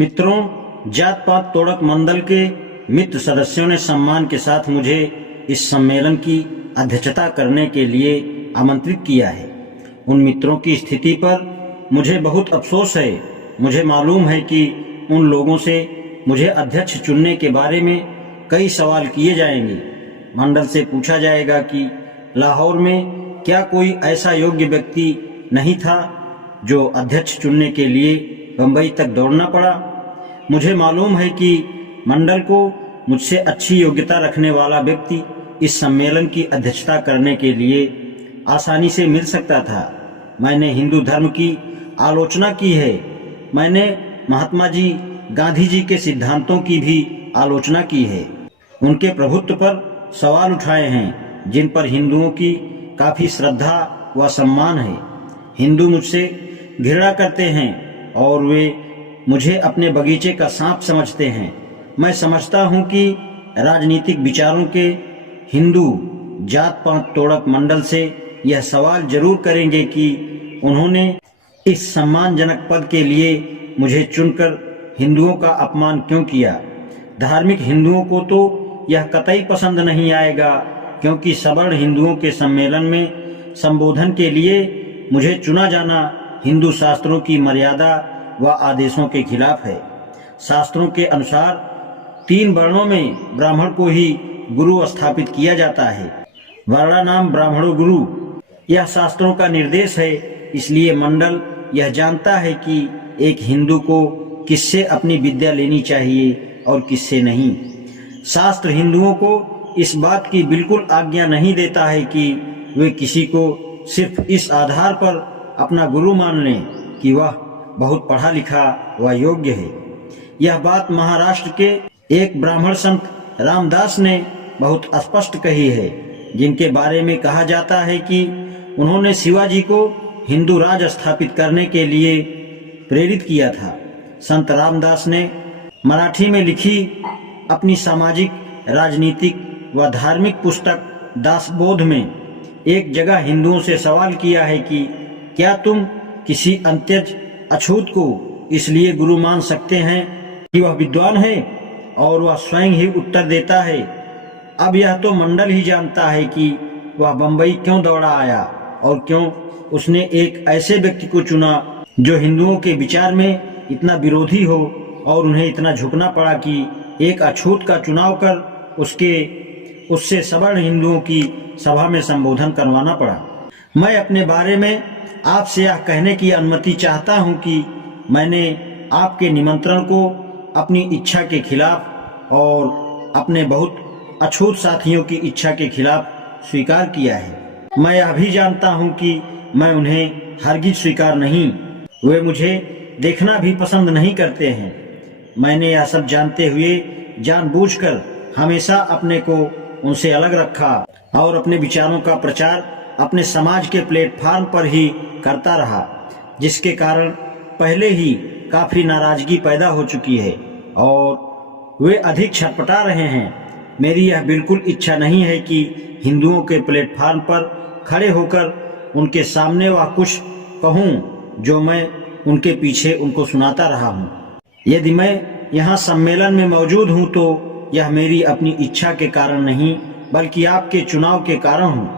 मित्रों, जात पात तोड़क मंडल के मित्र सदस्यों ने सम्मान के साथ मुझे इस सम्मेलन की अध्यक्षता करने के लिए आमंत्रित किया है। उन मित्रों की स्थिति पर मुझे बहुत अफसोस है। मुझे मालूम है कि उन लोगों से मुझे अध्यक्ष चुनने के बारे में कई सवाल किए जाएंगे। मंडल से पूछा जाएगा कि लाहौर में क्या कोई ऐसा योग्य व्यक्ति नहीं था जो अध्यक्ष चुनने के लिए बंबई तक दौड़ना पड़ा। मुझे मालूम है कि मंडल को मुझसे अच्छी योग्यता रखने वाला व्यक्ति इस सम्मेलन की अध्यक्षता करने के लिए आसानी से मिल सकता था। मैंने हिंदू धर्म की आलोचना की है। मैंने महात्मा जी, गांधी जी के सिद्धांतों की भी आलोचना की है। उनके प्रभुत्व पर सवाल उठाए हैं जिन पर हिंदुओं की काफी श्रद्धा व सम्मान है। हिंदू मुझसे घृणा करते हैं और वे मुझे अपने बगीचे का सांप समझते हैं। मैं समझता हूं कि राजनीतिक विचारों के हिंदू जात पात तोड़क मंडल से यह सवाल जरूर करेंगे कि उन्होंने इस सम्मानजनक पद के लिए मुझे चुनकर हिंदुओं का अपमान क्यों किया। धार्मिक हिंदुओं को तो यह कतई पसंद नहीं आएगा, क्योंकि सवर्ण हिंदुओं के सम्मेलन में संबोधन के लिए मुझे चुना जाना हिंदू शास्त्रों की मर्यादा व आदेशों के खिलाफ है। शास्त्रों के अनुसार 3 वर्णों में ब्राह्मण को ही गुरु स्थापित किया जाता है। वर्णानाम ब्राह्मणो गुरु, यह शास्त्रों का निर्देश है। इसलिए मंडल यह जानता है कि एक हिंदू को किससे अपनी विद्या लेनी चाहिए और किससे नहीं। शास्त्र हिंदुओं को इस बात की बिल्कुल आज्ञा नहीं देता है कि वे किसी को सिर्फ इस आधार पर अपना गुरु मान लें कि वह बहुत पढ़ा लिखा व योग्य है। यह बात महाराष्ट्र के एक ब्राह्मण संत रामदास ने बहुत स्पष्ट कही है, जिनके बारे में कहा जाता है कि उन्होंने शिवाजी को हिंदू राज स्थापित करने के लिए प्रेरित किया था। संत रामदास ने मराठी में लिखी अपनी सामाजिक, राजनीतिक व धार्मिक पुस्तक दासबोध में एक जगह हिंदुओं से सवाल किया है कि क्या तुम किसी अंत्यज अछूत को इसलिए गुरु मान सकते हैं कि वह विद्वान है, और वह स्वयं ही उत्तर देता है, अब यह तो मंडल ही जानता है कि वह बंबई क्यों दौड़ा आया और क्यों उसने एक ऐसे व्यक्ति को चुना जो हिंदुओं के विचार में इतना विरोधी हो, और उन्हें इतना झुकना पड़ा कि एक अछूत का चुनाव कर उससे सवर्ण हिंदुओं की सभा में संबोधन करवाना पड़ा। मैं अपने बारे में आपसे यह कहने की अनुमति चाहता हूं कि मैंने आपके निमंत्रण को अपनी इच्छा के खिलाफ और अपने बहुत अछूत साथियों की इच्छा के खिलाफ स्वीकार किया है। मैं यह भी जानता हूं कि मैं उन्हें हरगिज स्वीकार नहीं। वे मुझे देखना भी पसंद नहीं करते हैं। मैंने यह सब जानते हुए जानबूझकर हमेशा अपने को उनसे अलग रखा और अपने विचारों का प्रचार अपने समाज के प्लेटफॉर्म पर ही करता रहा, जिसके कारण पहले ही काफी नाराजगी पैदा हो चुकी है और वे अधिक छटपटा रहे हैं। मेरी यह बिल्कुल इच्छा नहीं है कि हिंदुओं के प्लेटफॉर्म पर खड़े होकर उनके सामने वह कुछ कहूं जो मैं उनके पीछे उनको सुनाता रहा हूं। यदि मैं यहाँ सम्मेलन में मौजूद हूँ तो यह मेरी अपनी इच्छा के कारण नहीं, बल्कि आपके चुनाव के कारण हूँ।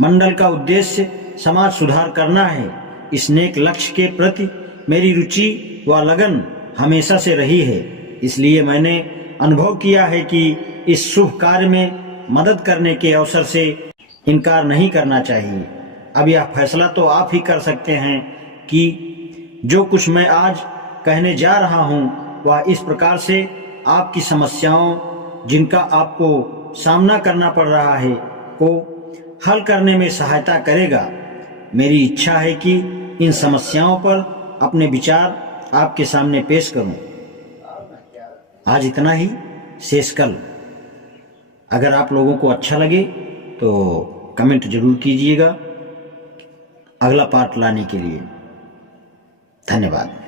मंडल का उद्देश्य समाज सुधार करना है। इस नेक लक्ष्य के प्रति मेरी रुचि व लगन हमेशा से रही है। इसलिए मैंने अनुभव किया है कि इस शुभ कार्य में मदद करने के अवसर से इनकार नहीं करना चाहिए। अब यह फैसला तो आप ही कर सकते हैं कि जो कुछ मैं आज कहने जा रहा हूँ वह इस प्रकार से आपकी समस्याओं जिनका आपको सामना करना पड़ रहा है को हल करने में सहायता करेगा। मेरी इच्छा है कि इन समस्याओं पर अपने विचार आपके सामने पेश करूं। आज इतना ही, शेष कल। अगर आप लोगों को अच्छा लगे तो कमेंट जरूर कीजिएगा अगला पार्ट लाने के लिए। धन्यवाद।